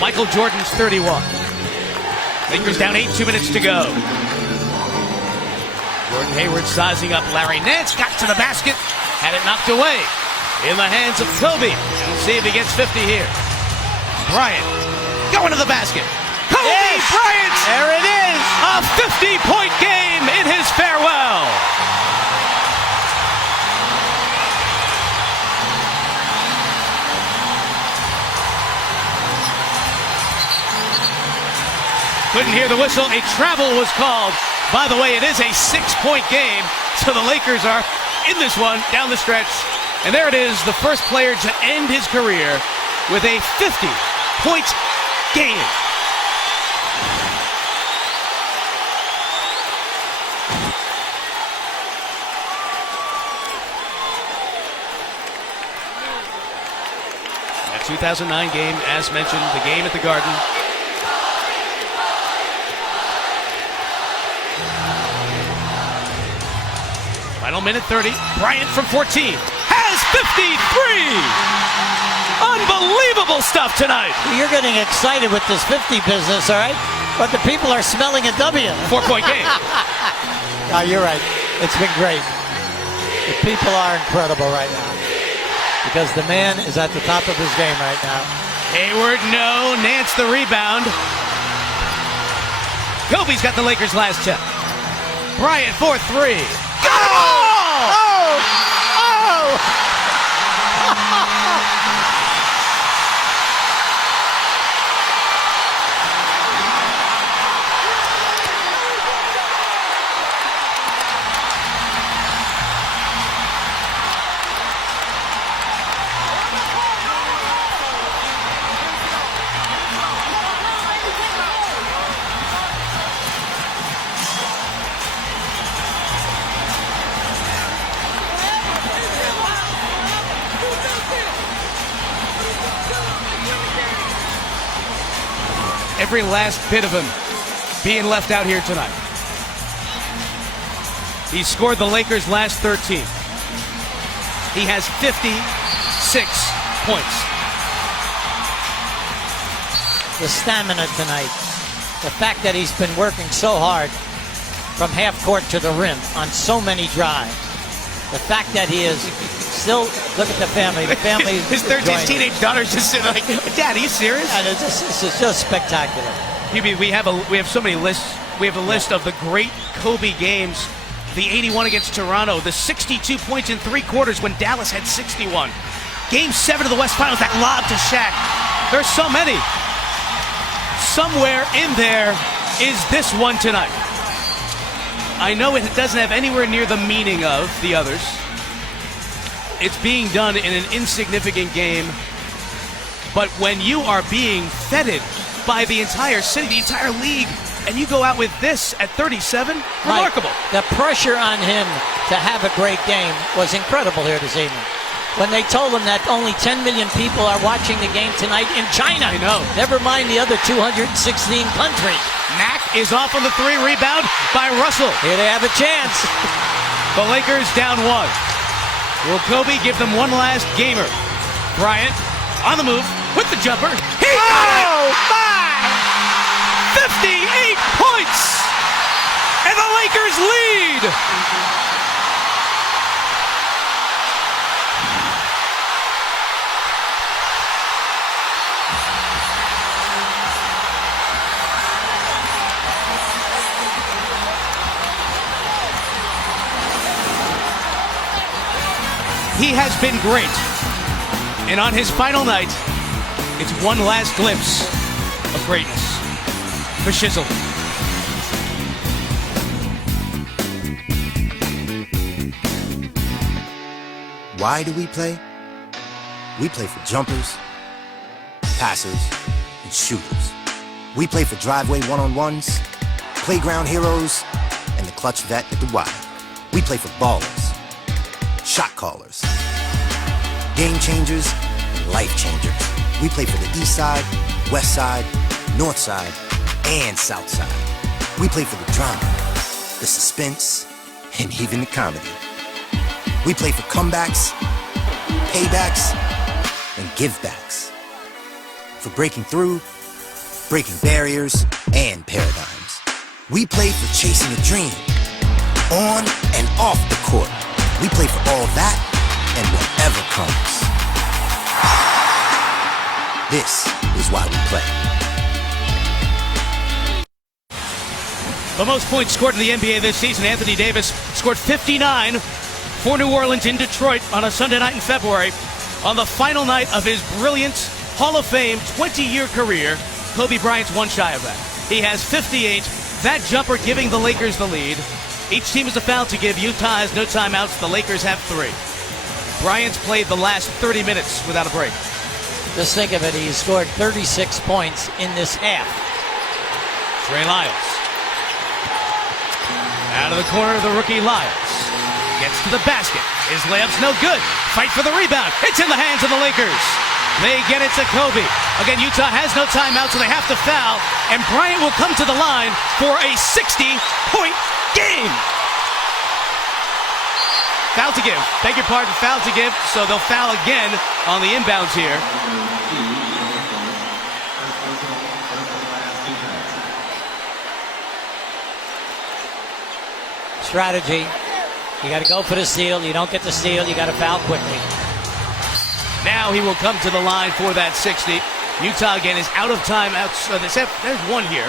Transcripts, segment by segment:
Michael Jordan's 31. Lakers down 8, 2 minutes to go. Gordon Hayward sizing up Larry Nance, got to the basket, had it knocked away in the hands of Kobe. We'll see if he gets 50 here. Bryant going to the basket. Kobe Bryant! There it is! A 50-point game in his farewell. Couldn't hear the whistle. A travel was called. By the way, it is a 6-point game, so the Lakers are in this one down the stretch. And there it is, the first player to end his career with a 50-point game. That 2009 game, as mentioned, the game at the Garden. Final minute 30. Bryant from 14 has 53. Unbelievable stuff tonight. You're getting excited with this 50 business, all right? But the people are smelling a W. 4-point game. No, you're right. It's been great. The people are incredible right now because the man is at the top of his game right now. Hayward, no. Nance the rebound. Kobe's got the Lakers' last check. Bryant 4-3. Every last bit of him being left out here tonight. He scored the Lakers' last 13. He has 56 points. The stamina tonight. The fact that he's been working so hard from half court to the rim on so many drives. The fact that he is still, look at the family. The family his 13 teenage daughters just sitting like, Dad, are you serious? And this is just spectacular. We have so many lists. We have a list of the great Kobe games. The 81 against Toronto, the 62 points in 3 quarters when Dallas had 61. Game 7 of the West Finals, that lob to Shaq. There's so many. Somewhere in there is this one tonight. I know it doesn't have anywhere near the meaning of the others. It's being done in an insignificant game. But when you are being feted by the entire city, the entire league, and you go out with this at 37, remarkable. The pressure on him to have a great game was incredible here this evening. When they told him that only 10 million people are watching the game tonight in China. I know. Never mind the other 216 countries. Mack is off on the 3, rebound by Russell. Here they have a chance. The Lakers down 1. Will Kobe give them one last gamer? Bryant on the move with the jumper. He got it! My! 58 points! And the Lakers lead! He has been great. And on his final night, it's one last glimpse of greatness for Shizzle. Why do we play? We play for jumpers, passers, and shooters. We play for driveway one-on-ones, playground heroes, and the clutch vet at the Y. We play for ballers, shot callers, game changers, and life changers. We play for the east side, west side, north side, and south side. We play for the drama, the suspense, and even the comedy. We play for comebacks, paybacks, and givebacks. For breaking through breaking barriers and paradigms. We play for chasing a dream, on and off the court. We play for all that and whatever comes. This is why we play. The most points scored in the NBA this season, Anthony Davis scored 59 for New Orleans in Detroit on a Sunday night in February. On the final night of his brilliant Hall of Fame 20-year career, Kobe Bryant's one shy of that. He has 58, that jumper giving the Lakers the lead. Each team is a foul to give. Utah has no timeouts. The Lakers have 3. Bryant's played the last 30 minutes without a break. Just think of it. He scored 36 points in this half. Trey Lyles. Out of the corner, the rookie Lyles. Gets to the basket. His layup's no good. Fight for the rebound. It's in the hands of the Lakers. They get it to Kobe. Again, Utah has no timeout, so they have to foul. And Bryant will come to the line for a 60-point game. Foul to give. Beg your pardon, foul to give. So they'll foul again on the inbounds here. Strategy. You got to go for the steal. You don't get the steal. You got to foul quickly. Now he will come to the line for that 60. Utah again is out of timeouts. There's one here.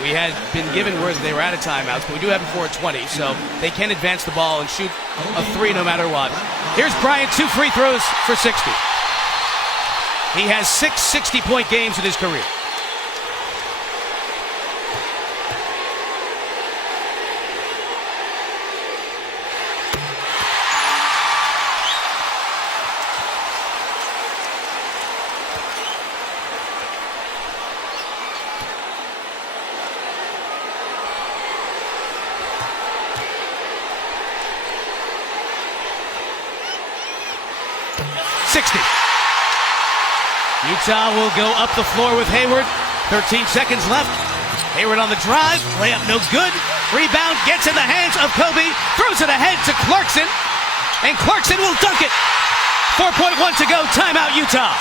We had been given word that they were out of timeouts, but we do have before 20, so they can advance the ball and shoot a 3 no matter what. Here's Bryant, 2 free throws for 60. He has 6 60-point games in his career. Utah will go up the floor with Hayward. 13 seconds left. Hayward on the drive. Layup no good. Rebound gets in the hands of Kobe. Throws it ahead to Clarkson. And Clarkson will dunk it. 4.1 to go. Timeout, Utah.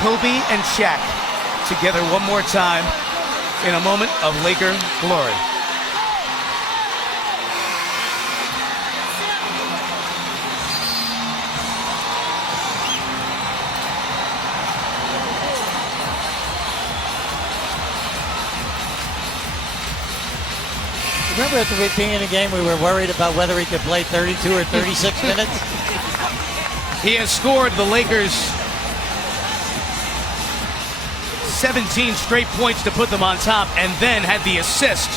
Kobe and Shaq together one more time in a moment of Laker glory. Remember at the beginning of the game we were worried about whether he could play 32 or 36 minutes? He has scored the Lakers 17 straight points to put them on top, and then had the assist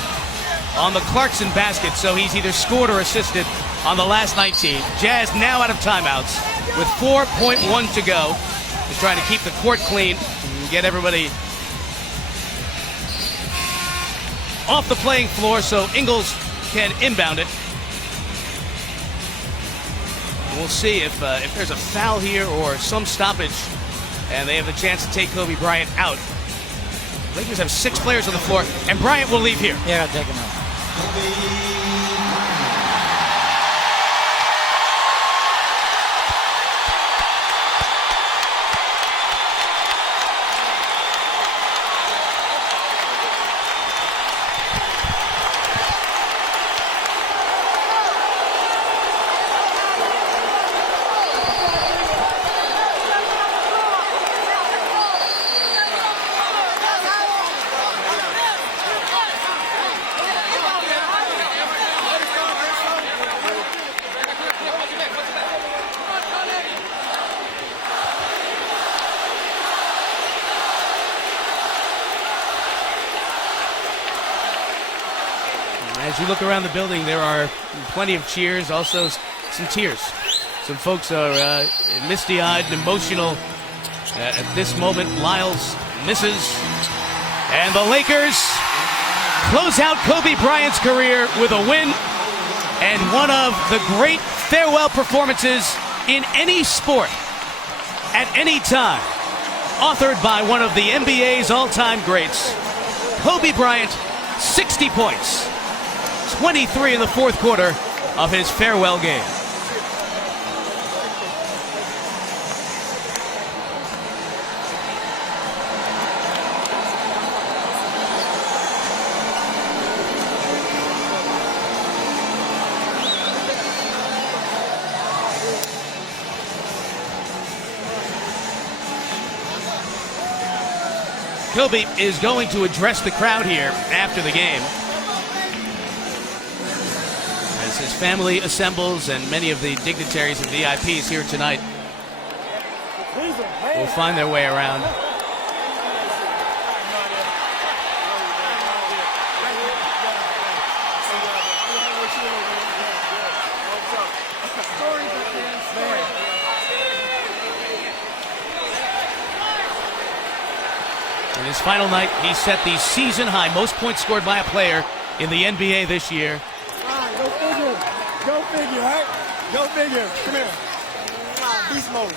on the Clarkson basket. So he's either scored or assisted on the last 19. Jazz now out of timeouts with 4.1 to go. He's trying to keep the court clean and get everybody off the playing floor so Ingles can inbound it. We'll see if there's a foul here or some stoppage, and they have the chance to take Kobe Bryant out. Lakers have 6 players on the floor, and Bryant will leave here. Yeah, I'll take him out. As you look around the building, there are plenty of cheers, also some tears. Some folks are misty-eyed and emotional at this moment. Lyles misses, And the Lakers close out Kobe Bryant's career with a win and one of the great farewell performances in any sport at any time. Authored by one of the NBA's all-time greats, Kobe Bryant, 60 points, 23 in the fourth quarter of his farewell game. Kobe is going to address the crowd here after the game as his family assembles and many of the dignitaries and VIPs here tonight will find their way around. In his final night, he set the season high, most points scored by a player in the NBA this year. Go figure. Go figure, right? Go figure. Come here. Beast mode.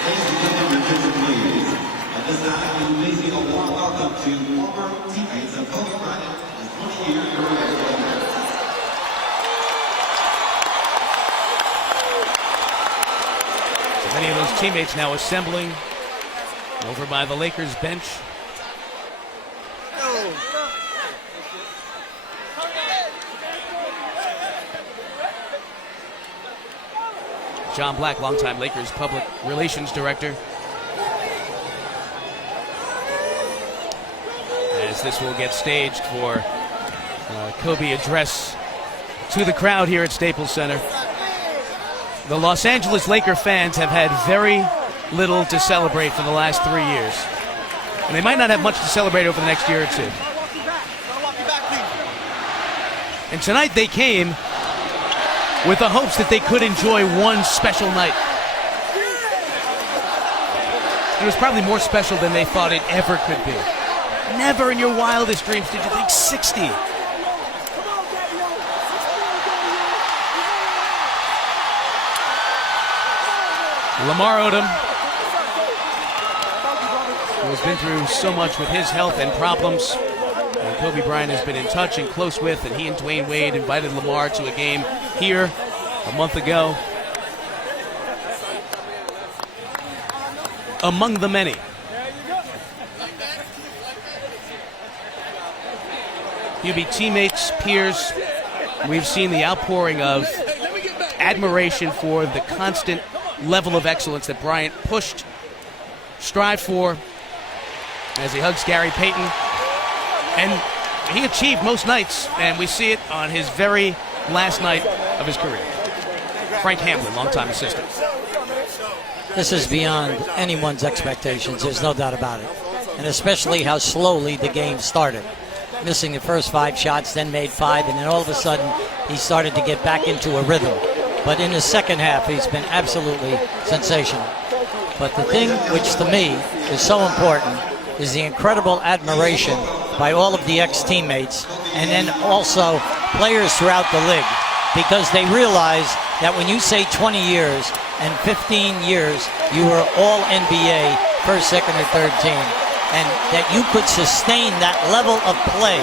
Ladies and gentlemen, please. At this time, we're releasing a warm welcome to former teammates of Kobe Bryant, his 20-year career. Many of those teammates now assembling over by the Lakers bench. John Black, longtime Lakers public relations director. As this will get staged for Kobe address to the crowd here at Staples Center. The Los Angeles Laker fans have had very little to celebrate for the last 3 years. And they might not have much to celebrate over the next year or two. And tonight they came with the hopes that they could enjoy one special night. It was probably more special than they thought it ever could be. Never in your wildest dreams did you think 60. Lamar Odom, who has been through so much with his health and problems, and Kobe Bryant has been in touch and close with, and he and Dwayne Wade invited Lamar to a game here a month ago. Among the many. Hubie, teammates, peers, we've seen the outpouring of admiration for the constant level of excellence that Bryant strived for as he hugs Gary Payton. And he achieved most nights, and we see it on his very last night of his career. Frank Hamlin, longtime assistant. This is beyond anyone's expectations, there's no doubt about it. And especially how slowly the game started. Missing the first 5 shots, then made 5, and then all of a sudden he started to get back into a rhythm. But in the second half, he's been absolutely sensational. But the thing which to me is so important is the incredible admiration by all of the ex-teammates and then also players throughout the league, because they realize that when you say 20 years and 15 years, you were all NBA, first, second, or third team, and that you could sustain that level of play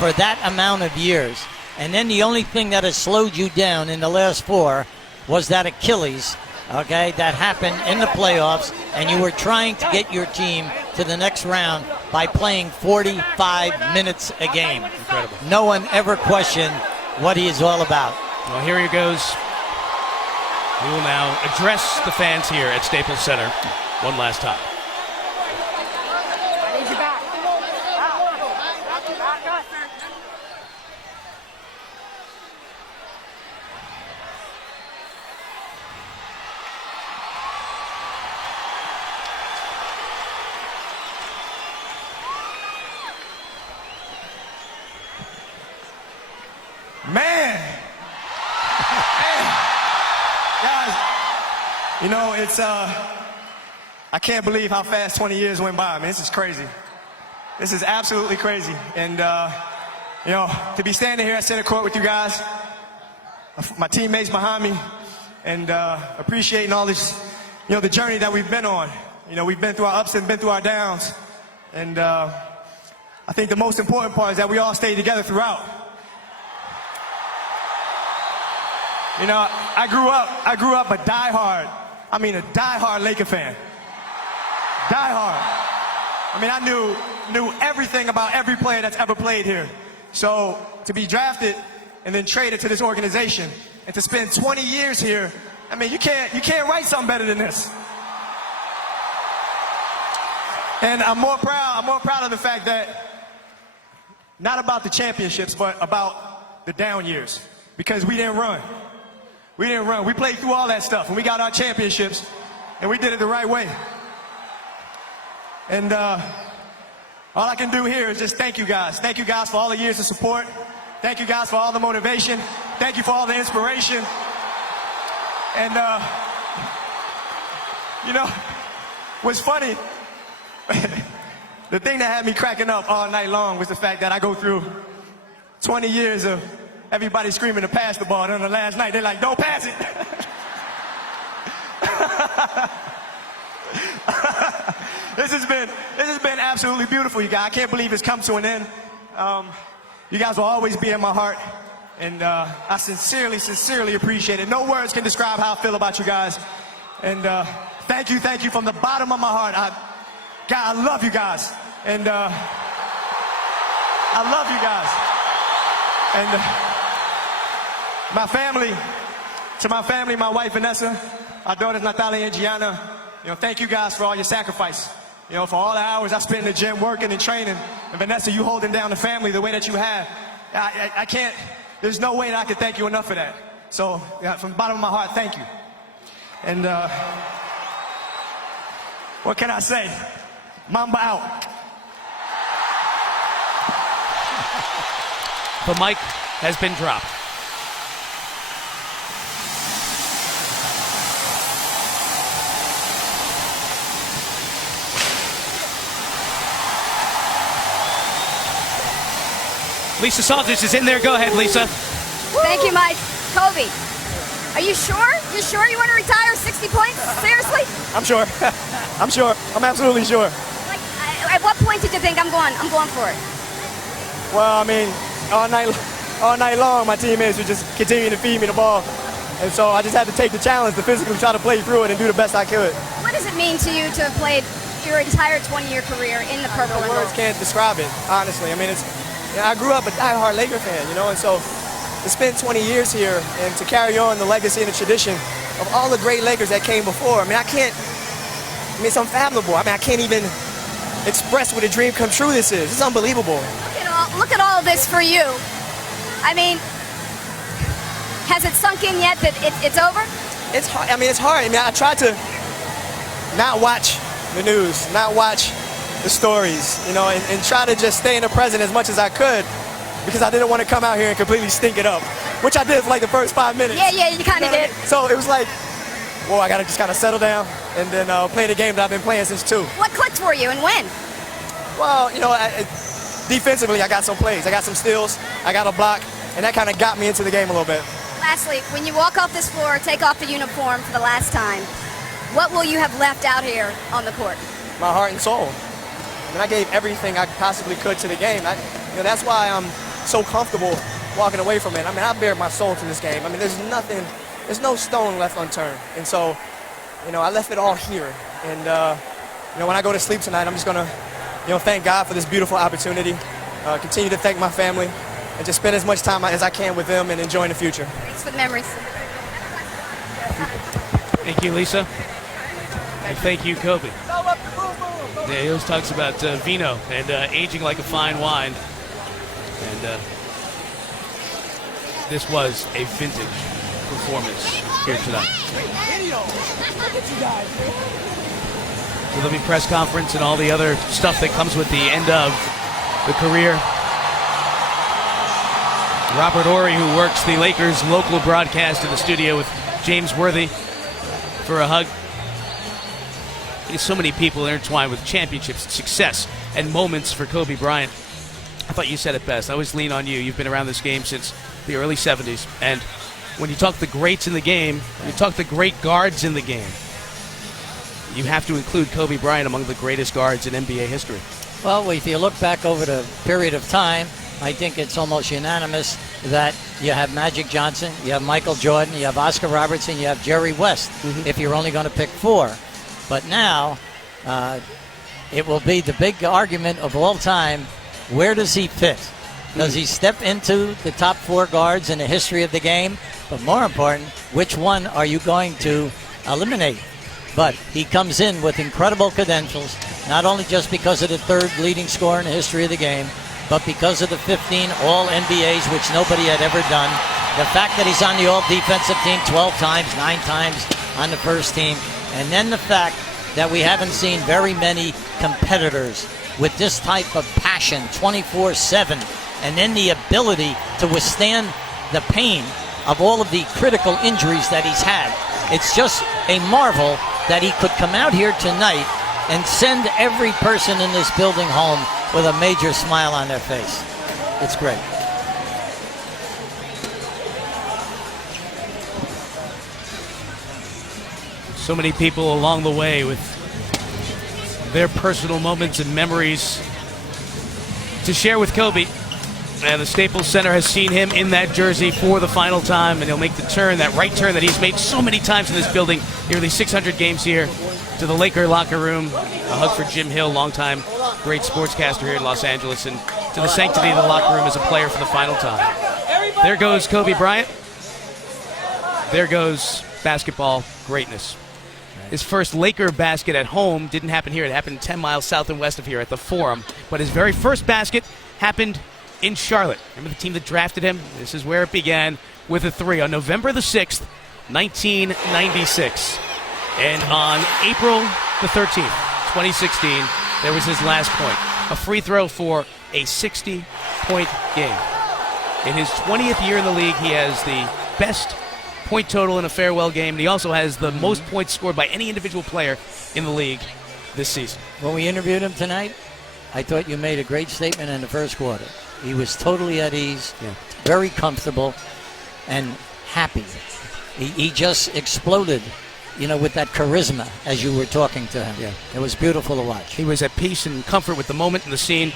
for that amount of years. And then the only thing that has slowed you down in the last 4 was that Achilles, okay, that happened in the playoffs, and you were trying to get your team to the next round by playing 45 minutes a game. Incredible. No one ever questioned what he is all about. Well, here he goes. He will now address the fans here at Staples Center one last time. I need you back. Man. Guys, You know, it's, I can't believe how fast 20 years went by. I mean, this is crazy. This is absolutely crazy. And, you know, to be standing here at center court with you guys, my teammates behind me, and appreciating all this, you know, the journey that we've been on. You know, we've been through our ups and been through our downs. And I think the most important part is that we all stayed together throughout. You know, I grew up a diehard Laker fan. Diehard. I mean, I knew everything about every player that's ever played here. So to be drafted and then traded to this organization and to spend 20 years here, I mean, you can't write something better than this. And I'm more proud of the fact that not about the championships, but about the down years, because we didn't run. We didn't run. We played through all that stuff, and we got our championships, and we did it the right way. And all I can do here is just thank you guys. Thank you guys for all the years of support. Thank you guys for all the motivation. Thank you for all the inspiration. And, you know, what's funny, the thing that had me cracking up all night long was the fact that I go through 20 years of everybody screaming to pass the ball, and on the last night, they're like, don't pass it. This has been absolutely beautiful, you guys. I can't believe it's come to an end. You guys will always be in my heart, and I sincerely appreciate it. No words can describe how I feel about you guys. And thank you from the bottom of my heart. God, I love you guys, and I love you guys. And to my family, my wife Vanessa, our daughters Natalia and Gianna, you know, thank you guys for all your sacrifice. You know, for all the hours I spent in the gym working and training. And Vanessa, you holding down the family the way that you have. I can't, there's no way that I can thank you enough for that. So, yeah, from the bottom of my heart, thank you. And what can I say? Mamba out. The mic has been dropped. Lisa Salters is in there. Go ahead, Lisa. Thank you, Mike. Kobe, are you sure? You sure you want to retire 60 points? Seriously? I'm sure. I'm sure. I'm absolutely sure. Like, at what point did you think I'm going for it? Well, I mean, all night long, my teammates were just continuing to feed me the ball. And so I just had to take the challenge to physically try to play through it and do the best I could. What does it mean to you to have played your entire 20-year career in the purple and Words gold? can't describe it, honestly. I mean, I grew up a diehard Laker fan, you know, and so to spend 20 years here and to carry on the legacy and the tradition of all the great Lakers that came before, I mean, it's unfathomable. I mean, I can't even express what a dream come true this is. It's unbelievable. Look at all of this for you. I mean, has it sunk in yet that it's over? It's hard. I mean, it's hard. I mean, I tried to not watch the news, not watch the stories, you know, and try to just stay in the present as much as I could, because I didn't want to come out here and completely stink it up, which I did for like the first 5 minutes. Yeah, you kind of did. So it was like, whoa, I got to just kind of settle down and then play the game that I've been playing since 2. What clicked for you and when? Well, you know, defensively, I got some plays. I got some steals. I got a block, and that kind of got me into the game a little bit. Lastly, when you walk off this floor, take off the uniform for the last time, what will you have left out here on the court? My heart and soul. I mean, I gave everything I possibly could to the game. You know, that's why I'm so comfortable walking away from it. I mean, I bared my soul to this game. I mean, there's no stone left unturned. And so, you know, I left it all here. And, you know, when I go to sleep tonight, I'm just going to, you know, thank God for this beautiful opportunity, continue to thank my family, and just spend as much time as I can with them and enjoying the future. Thanks for the memories. Thank you, Lisa. And thank you, Kobe. Yeah, he always talks about vino and aging like a fine wine. And this was a vintage performance here tonight. So there'll be press conference and all the other stuff that comes with the end of the career. Robert Horry, who works the Lakers local broadcast in the studio with James Worthy, for a hug. So many people intertwined with championships, success, and moments for Kobe Bryant. I thought you said it best. I always lean on you. You've been around this game since the early 70s. And when you talk the greats in the game, you talk the great guards in the game, you have to include Kobe Bryant among the greatest guards in NBA history. Well, if you look back over the period of time, I think it's almost unanimous that you have Magic Johnson, you have Michael Jordan, you have Oscar Robertson, you have Jerry West, if you're only going to pick 4. But now, it will be the big argument of all time, where does he fit? Does he step into the top 4 guards in the history of the game? But more important, which one are you going to eliminate? But he comes in with incredible credentials, not only just because of the 3rd leading scorer in the history of the game, but because of the 15 All-NBAs, which nobody had ever done. The fact that he's on the All-Defensive team 12 times, 9 times on the first team. And then the fact that we haven't seen very many competitors with this type of passion 24/7, and then the ability to withstand the pain of all of the critical injuries that he's had. It's just a marvel that he could come out here tonight and send every person in this building home with a major smile on their face. It's great. So many people along the way with their personal moments and memories to share with Kobe. And the Staples Center has seen him in that jersey for the final time, and he'll make the turn, that right turn that he's made so many times in this building, nearly 600 games here, to the Laker locker room. A hug for Jim Hill, longtime great sportscaster here in Los Angeles, and to the sanctity of the locker room as a player for the final time. There goes Kobe Bryant. There goes basketball greatness. His first Laker basket at home didn't happen here. It happened 10 miles south and west of here at the Forum. But his very first basket happened in Charlotte. Remember the team that drafted him? This is where it began, with a 3 on November the 6th, 1996. And on April the 13th, 2016, there was his last point. A free throw for a 60-point game. In his 20th year in the league, he has the best point total in a farewell game, and he also has the most points scored by any individual player in the league this season. When we interviewed him tonight, I thought you made a great statement in the first quarter. He was totally at ease, very comfortable, and happy. He just exploded, with that charisma as you were talking to him. Yeah. It was beautiful to watch. He was at peace and comfort with the moment and the scene.